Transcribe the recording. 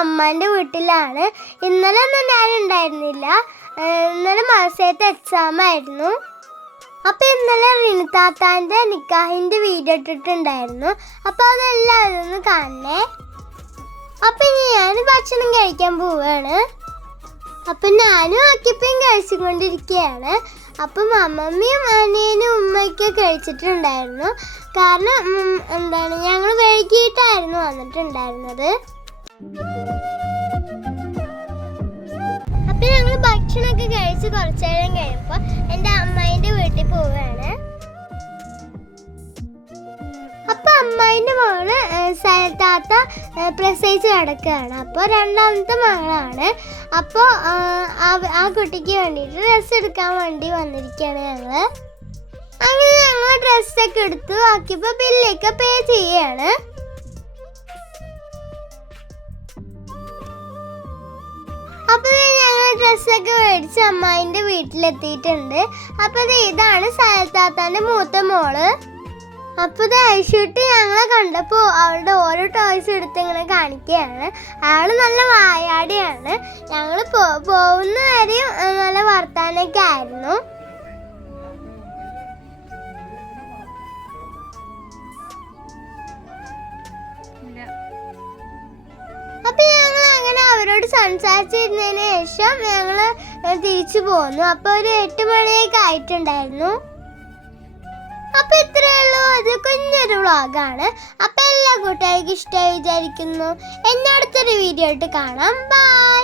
അമ്മേന്റെ വീട്ടിലാണ്. ഇന്നലെ ഒന്നും ഞാൻ ഉണ്ടായിരുന്നില്ല ഇന്നലെ മത്സരത്തെ എക്സാം ആയിരുന്നു. അപ്പോൾ ഇന്നലെ റിനിതാത്താന്റെ നിക്കാഹിന്റെ വീഡിയോ ഇട്ടിട്ടുണ്ടായിരുന്നു. അപ്പോൾ അതെല്ലാവരും ഒന്ന് കാണണേ. അപ്പം ഇനി ഞാൻ ഭക്ഷണം കഴിക്കാൻ പോവുകയാണ് അപ്പം ഞാനും ആക്കിയപ്പയും കഴിച്ചുകൊണ്ടിരിക്കുകയാണ്. അപ്പം അമ്മമ്മയും അനിയനും ഉമ്മയൊക്കെ കഴിച്ചിട്ടുണ്ടായിരുന്നു. കാരണം എന്താണ് ഞങ്ങൾ വൈകിട്ടായിരുന്നു വന്നിട്ടുണ്ടായിരുന്നത്. അപ്പൊ ഞങ്ങൾ ഭക്ഷണമൊക്കെ കഴിച്ച് കുറച്ചേരം കഴിയുമ്പോൾ എന്റെ അമ്മായിന്റെ വീട്ടിൽ പോവുകയാണ്. അപ്പൊ അമ്മായിന്റെ മോൾ സ്ഥലത്താത്ത പ്രസവിച്ച് കിടക്കുകയാണ്. അപ്പോൾ രണ്ടാമത്തെ മകളാണ്. അപ്പോൾ ആ കുട്ടിക്ക് വേണ്ടിയിട്ട് ഡ്രസ്സ് എടുക്കാൻ വേണ്ടി വന്നിരിക്കുകയാണ് ഞങ്ങൾ. അങ്ങനെ ഞങ്ങൾ ഡ്രസ്സൊക്കെ എടുത്തു ആക്കിയപ്പോൾ ബില്ലൊക്കെ പേ ചെയ്യാണ്. അപ്പൊ ദേ ഞങ്ങൾ ഡ്രസ്സൊക്കെ മേടിച്ച് അമ്മായിന്റെ വീട്ടിലെത്തിയിട്ടുണ്ട്. അപ്പൊ ദേ ഇതാണ് സനത്താത്താന്റെ മൂത്ത മോൾ. അപ്പോൾ ഐഷൂട്ടി ഞങ്ങളെ കണ്ടപ്പോ അവളുടെ ഓരോ ടോയ്സ് എടുത്ത് ഇങ്ങനെ കാണിക്കുകയാണ്. അയാൾ നല്ല വായാടിയാണ്. ഞങ്ങൾ പോകുന്ന വരെയും നല്ല വർത്താനൊക്കെ ആയിരുന്നു. അവരോട് സംസാരിച്ചിരുന്നതിന് ശേഷം ഞങ്ങൾ തിരിച്ചു പോന്നു. അപ്പൊ ഒരു എട്ട് മണിയൊക്കെ ആയിട്ടുണ്ടായിരുന്നു. അപ്പൊ ഇത്രയേ ഉള്ളൂ. അത് കുഞ്ഞൊരു വ്ളോഗാണ്. അപ്പൊ എല്ലാ കൂട്ടുകാർക്കും ഇഷ്ടമായി വിചാരിക്കുന്നു. എന്നെ അടുത്തൊരു വീഡിയോ ആയിട്ട് കാണാം. ബൈ